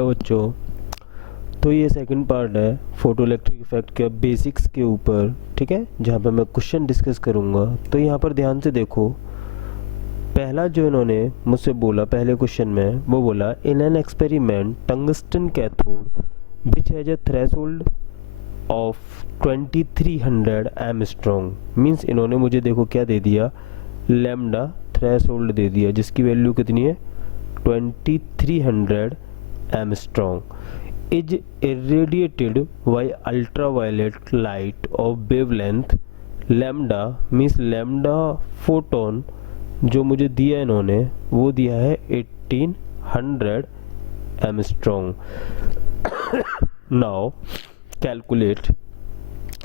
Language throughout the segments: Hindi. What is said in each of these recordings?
चलो बच्चों, तो ये सेकंड पार्ट है फोटो इलेक्ट्रिक इफेक्ट के बेसिक्स के ऊपर, ठीक है, जहाँ पे मैं क्वेश्चन डिस्कस करूँगा। तो यहाँ पर ध्यान से देखो, पहला जो इन्होंने मुझसे बोला पहले क्वेश्चन में, वो बोला in an experiment tungsten cathode which has a threshold of 2300 Armstrong. Means इन्होंने मुझे देखो क्या दे दिया, लैम्डा थ्रेशोल्ड दे दिया, जिसकी वैल्यू कितनी है 2300 Armstrong is irradiated by ultraviolet light of wavelength lambda, means lambda photon जो मुझे दिया इन्होंने वो दिया है 1800 एमस्ट्रॉन्ग। नाउ कैलकुलेट,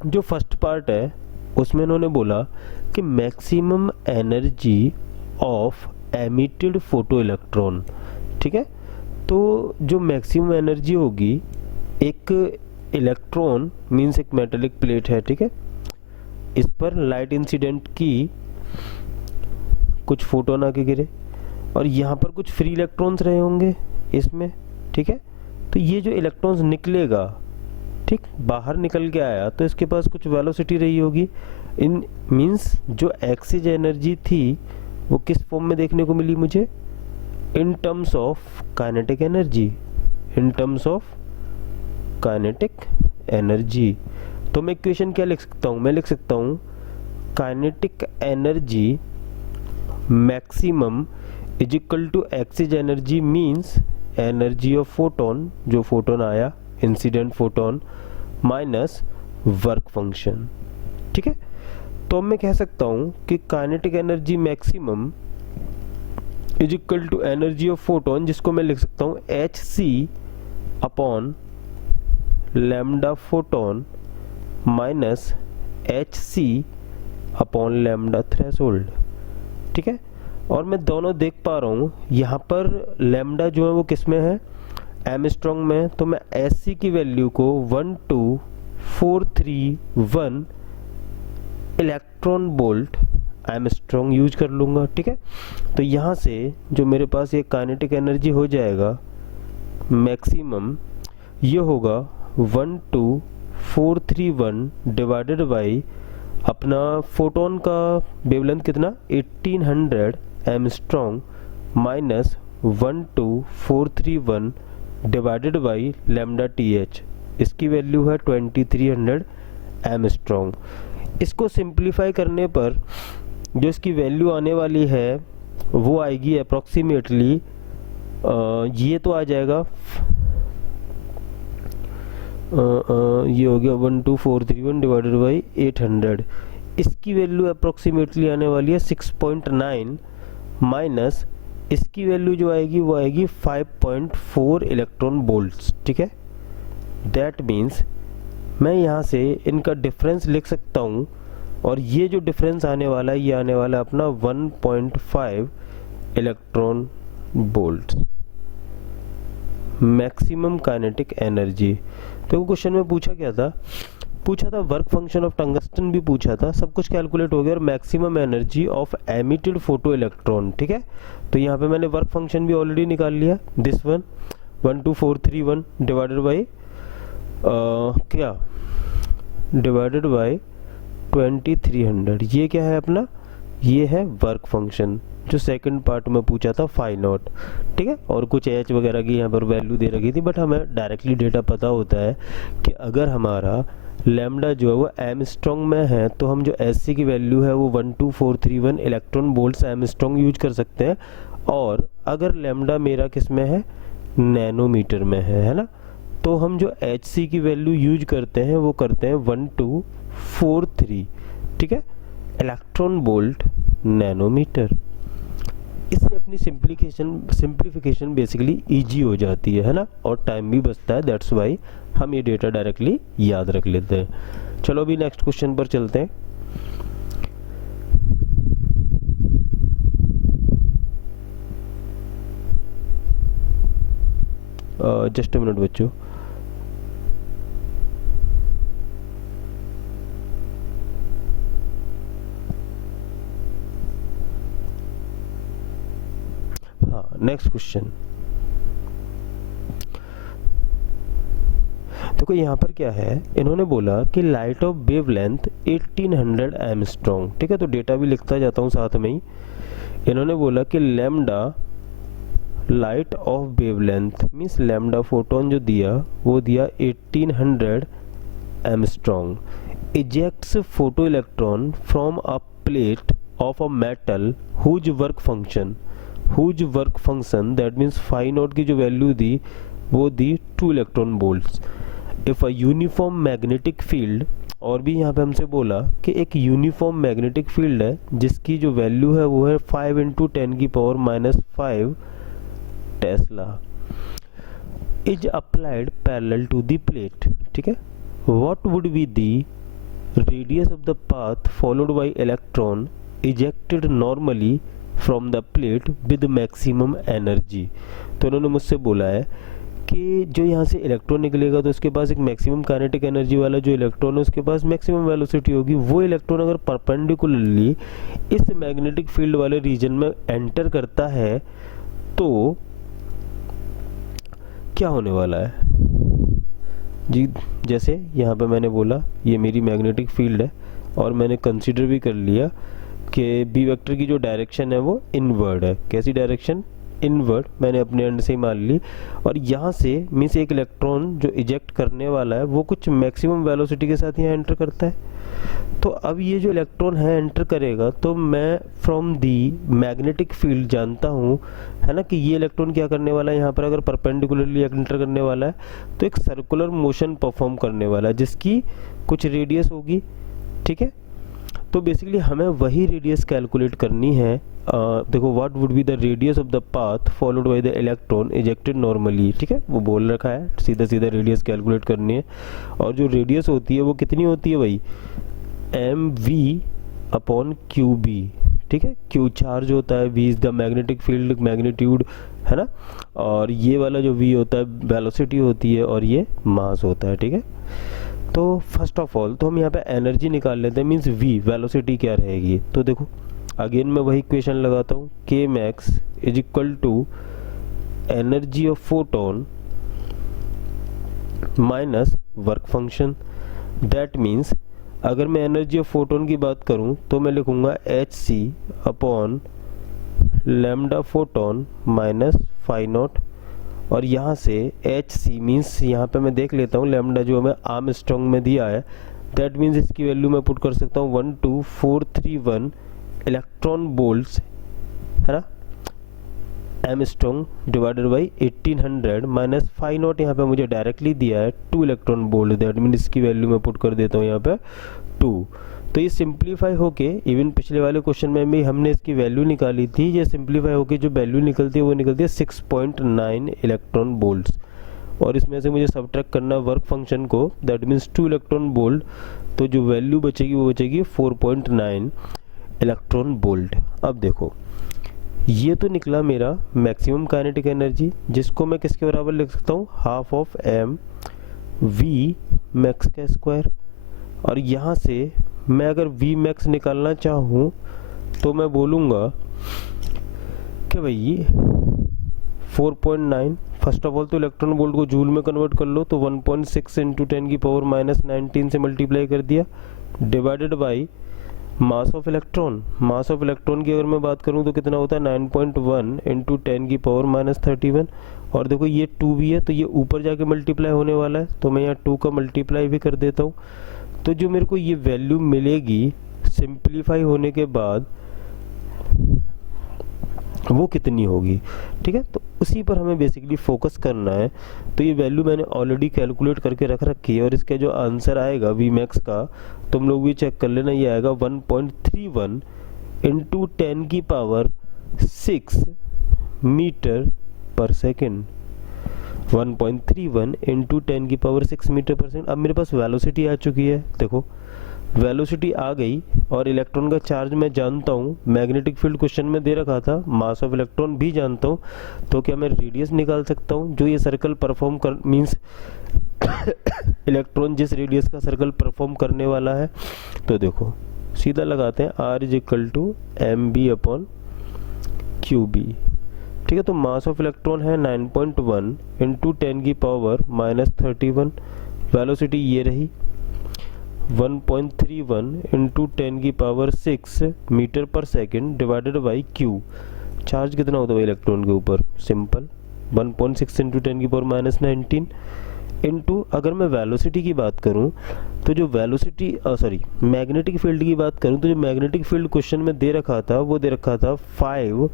जो फर्स्ट पार्ट है उसमें इन्होंने बोला कि maximum energy of emitted photo electron, ठीक है। तो जो मैक्सिमम एनर्जी होगी, एक इलेक्ट्रॉन मीन्स एक मेटेलिक प्लेट है, ठीक है, इस पर लाइट इंसिडेंट की, कुछ फोटोन आके गिरे और यहाँ पर कुछ फ्री इलेक्ट्रॉन्स रहे होंगे इसमें, ठीक है। तो ये जो इलेक्ट्रॉन्स निकलेगा, ठीक, बाहर निकल के आया तो इसके पास कुछ वेलोसिटी रही होगी। इन मीन्स जो एक्सिस एनर्जी थी वो किस फॉर्म में देखने को मिली मुझे, in terms of kinetic energy, in terms of kinetic energy. तो मैं इक्वेशन क्या लिख सकता हूँ, मैं लिख सकता हूँ kinetic energy maximum is equal to axis energy, means energy of photon, जो फोटोन आया incident photon, minus work function, ठीक है। तो मैं कह सकता हूँ कि kinetic energy maximum is equal to energy of photon, जिसको मैं लिख सकता हूँ H C upon lambda photon minus H C upon lambda threshold, ठीक है। और मैं दोनों देख पा रहा हूँ, यहाँ पर लैम्डा जो है वो किस में है, एमस्ट्रॉन्ग में, तो मैं एस सी की वैल्यू को 12431 इलेक्ट्रॉन वोल्ट एमस्ट्रॉन्ग यूज कर लूँगा, ठीक है। तो यहाँ से जो मेरे पास ये काइनेटिक एनर्जी हो जाएगा मैक्सिमम, ये होगा 12431 डिवाइडेड बाई अपना फोटोन का वेवलेंथ कितना 1800 Armstrong minus 12431 divided by lambda T H, इसकी वैल्यू है 2300 एमस्ट्रॉन्ग। इसको सिंप्लीफाई करने पर जो इसकी वैल्यू आने वाली है वो आएगी अप्रॉक्सीमेटली, ये तो आ जाएगा, ये हो गया 12431 डिवाइडेड बाई 800, इसकी वैल्यू अप्रॉक्सीमेटली आने वाली है 6.9 माइनस इसकी वैल्यू जो आएगी वो आएगी 5.4 इलेक्ट्रॉन वोल्ट्स, ठीक है। दैट मीन्स मैं यहाँ से इनका डिफरेंस लिख सकता हूँ, और ये जो डिफरेंस आने वाला है ये आने वाला है अपना 1.5 electron volts maximum kinetic energy. तो क्वेश्चन में पूछा क्या था, पूछा था वर्क फंक्शन ऑफ टंगस्टन भी पूछा था, सब कुछ कैलकुलेट हो गया, और maximum energy of emitted photo electron, ठीक है। तो यहाँ पे मैंने वर्क फंक्शन भी ऑलरेडी निकाल लिया, दिस वन 12431 डिवाइडेड बाई क्या, डिवाइडेड बाई 2300, ये क्या है अपना, ये है वर्क फंक्शन जो सेकंड पार्ट में पूछा था फाई नॉट, ठीक है। और कुछ एच वगैरह की यहाँ पर वैल्यू दे रखी थी, बट हमें डायरेक्टली डेटा पता होता है कि अगर हमारा लैम्डा जो है वो एमस्ट्रॉन्ग में है तो हम जो एस सी की वैल्यू है वो 12431 इलेक्ट्रॉन वोल्ट्स एमस्ट्रॉन्ग यूज कर सकते हैं, और अगर लैम्डा मेरा किस में है, नैनोमीटर में है ना, तो हम जो एच सी की वैल्यू यूज करते हैं वो करते हैं 1243, ठीक है, इलेक्ट्रॉन वोल्ट नैनोमीटर। इससे अपनी सिंप्लीफिकेशन बेसिकली इजी हो जाती है ना, और टाइम भी बचता है, दैट्स वाई हम ये डेटा डायरेक्टली याद रख लेते हैं। चलो अभी नेक्स्ट क्वेश्चन पर चलते हैं। जस्ट अ मिनट बच्चों, हाँ नेक्स्ट क्वेश्चन। देखो यहाँ पर क्या है, इन्होंने बोला कि लाइट ऑफ वेवलेंथ 1800 एंगस्ट्रॉम, ठीक है, तो डेटा भी लिखता जाता हूँ साथ में ही। इन्होंने बोला कि lambda light of wavelength means lambda photon जो दिया वो दिया 1800 angstrom, ejects photo electron from a plate of a metal whose work function that means phi not की जो वैल्यू दी वो दी 2 electron volts. If a uniform magnetic field, और भी यहाँ पे हमसे बोला कि एक यूनिफॉर्म मैग्नेटिक फील्ड है जिसकी जो वैल्यू है वो है 5 × 10⁻⁵ tesla, is applied parallel to the plate, ठीक है। What would be the radius of the path followed by electron ejected normally from the plate with maximum energy. तो उन्होंने मुझसे बोला है कि जो यहाँ से इलेक्ट्रॉन निकलेगा तो उसके पास एक मैक्सिमम काइनेटिक एनर्जी वाला जो इलेक्ट्रॉन है उसके पास मैक्सिमम वेलोसिटी होगी। वो इलेक्ट्रॉन अगर परपेंडिकुलरली इस मैग्नेटिक फील्ड वाले रीजन में एंटर करता है तो क्या होने वाला है जी। जैसे यहाँ पे मैंने बोला ये मेरी मैग्नेटिक फील्ड है और मैंने कंसीडर भी कर लिया कि बी वेक्टर की जो डायरेक्शन है वो इनवर्ड है। कैसी डायरेक्शन? इनवर्ड, मैंने अपने एंड से ही मान ली। और यहाँ से मीन्स एक इलेक्ट्रॉन जो इजेक्ट करने वाला है वो कुछ मैक्सिमम वेलोसिटी के साथ यहाँ एंटर करता है। तो अब ये जो इलेक्ट्रॉन है एंटर करेगा तो मैं फ्रॉम दी मैग्नेटिक फील्ड जानता हूँ है ना कि ये इलेक्ट्रॉन क्या करने वाला है, यहाँ पर अगर परपेंडिकुलरली एंटर करने वाला है तो एक सर्कुलर मोशन परफॉर्म करने वाला है जिसकी कुछ रेडियस होगी, ठीक है। तो बेसिकली हमें वही रेडियस कैलकुलेट करनी है। देखो what would be the radius of the path followed by the electron ejected normally, ठीक है, वो बोल रखा है सीधा सीधा रेडियस कैलकुलेट करनी है। और जो रेडियस होती है वो कितनी होती है भाई, mv/qb, ठीक है। q चार्ज होता है, v is the magnetic field magnitude, है ना, और ये वाला जो v होता है वेलोसिटी होती है और ये मास होता है, ठीक है। तो फर्स्ट ऑफ ऑल तो हम यहाँ पे एनर्जी निकाल लेते हैं, मीन्स v वेलोसिटी क्या रहेगी। तो देखो अगेन मैं वही इक्वेशन लगाता हूँ, k max is equal to energy of photon minus work function. That means अगर मैं एनर्जी ऑफ फोटोन की बात करूं तो मैं लिखूंगा hc/λ photon minus phi not. और यहाँ से hc मीन्स यहाँ पे मैं देख लेता हूँ लैम्डा जो हमें आर्मस्ट्रॉन्ग में दिया है, दैट मीन्स इसकी वैल्यू मैं पुट कर सकता हूँ 12431 इलेक्ट्रॉन वोल्ट्स, है ना, Armstrong divided by 1800 minus phi not यहाँ पे मुझे डायरेक्टली दिया है 2 इलेक्ट्रॉन वोल्ट, दैट मीन इसकी वैल्यू मैं पुट कर देता हूँ यहाँ पे 2। तो ये सिंप्लीफाई होके, इवन पिछले वाले क्वेश्चन में भी हमने इसकी वैल्यू निकाली थी, ये सिंप्लीफाई होके जो वैल्यू निकलती है वो निकलती है 6.9 इलेक्ट्रॉन वोल्ट्स। और इसमें से मुझे सबट्रैक्ट करना वर्क फंक्शन को, दैट मीन्स 2 इलेक्ट्रॉन वोल्ट, तो जो वैल्यू बचेगी वो बचेगी 4.9 इलेक्ट्रॉन वोल्ट। अब देखो ये तो निकला मेरा मैक्सिमम काइनेटिक एनर्जी, जिसको मैं किसके बराबर लिख सकता हूँ, half of m v max का स्क्वायर। और यहाँ से मैं अगर v मैक्स निकालना चाहूँ तो मैं बोलूँगा कि भाई 4.9, फर्स्ट ऑफ ऑल तो इलेक्ट्रॉन वोल्ट को जूल में कन्वर्ट कर लो, तो 1.6 × 10⁻⁻19 से मल्टीप्लाई कर दिया, divided by mass of electron. Mass of electron की अगर मैं बात करूं तो कितना होता है 9.1 × 10⁻31। और देखो ये 2 भी है तो ये ऊपर जाके मल्टीप्लाई होने वाला है, तो मैं यहाँ 2 का मल्टीप्लाई भी कर देता हूँ। तो जो मेरे को ये वैल्यू मिलेगी सिंप्लीफाई होने के बाद वो कितनी होगी, ठीक है। तो उसी पर हमें बेसिकली फोकस करना है। तो ये वैल्यू मैंने ऑलरेडी कैलकुलेट करके रख रखी है और इसका जो आंसर आएगा वी मैक्स का तुम लोग भी चेक कर लेना, ये आएगा 1.31 × 10⁻6 मीटर पर सेकेंड। 1.31 × 10⁻6 मीटर पर सेकेंड। अब मेरे पास वेलोसिटी आ चुकी है, देखो वेलोसिटी आ गई और इलेक्ट्रॉन का चार्ज मैं जानता हूँ, मैग्नेटिक फील्ड क्वेश्चन में दे रखा था, मास ऑफ इलेक्ट्रॉन भी जानता हूँ, तो क्या मैं रेडियस निकाल सकता हूँ जो ये सर्कल परफॉर्म कर, मीन्स इलेक्ट्रॉन जिस रेडियस का सर्कल परफॉर्म करने वाला है। तो देखो सीधा लगाते हैं R = mb/qb, ठीक है। तो मास ऑफ इलेक्ट्रॉन है 9.1 × 10⁻31 वेलोसिटी ये रही 1.31 इंटू 10⁻6 मीटर पर second divided by Q. Charge कितना होता है इलेक्ट्रॉन के ऊपर, सिंपल 1.6 इंटू 10⁻19 इंटू, अगर मैं वेलोसिटी की बात करूं तो जो वेलोसिटी मैग्नेटिक फील्ड की बात करूं तो जो मैग्नेटिक फील्ड क्वेश्चन में दे रखा था वो दे रखा था 5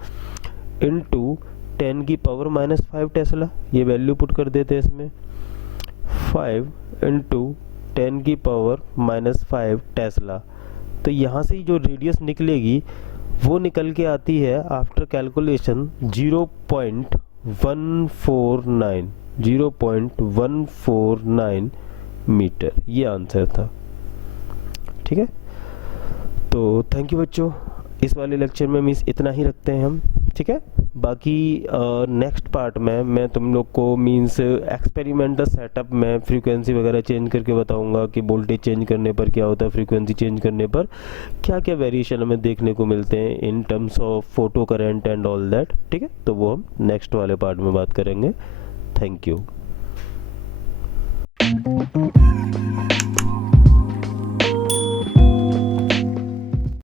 इंटू 10⁻5 टेस्ला। ये वैल्यू पुट कर देते हैं इसमें, 5 इंटू 10⁻5 टेस्ला। तो यहाँ से जो रेडियस निकलेगी वो निकल के आती है आफ्टर कैलकुलेशन 0.149 मीटर। ये आंसर था। ठीक है, तो थैंक यू बच्चों, इस वाले लेक्चर में मीन्स इतना ही रखते हैं हम। ठीक है, बाकी नेक्स्ट पार्ट में मैं तुम लोग को मीन्स एक्सपेरिमेंटल सेटअप में फ्रीक्वेंसी वगैरह चेंज करके बताऊंगा कि वोल्टेज चेंज करने पर क्या होता है, फ्रीक्वेंसी चेंज करने पर क्या क्या वेरिएशन हमें देखने को मिलते हैं in terms of photo current and all that. ठीक है, तो वो हम नेक्स्ट वाले पार्ट में बात करेंगे। Thank you.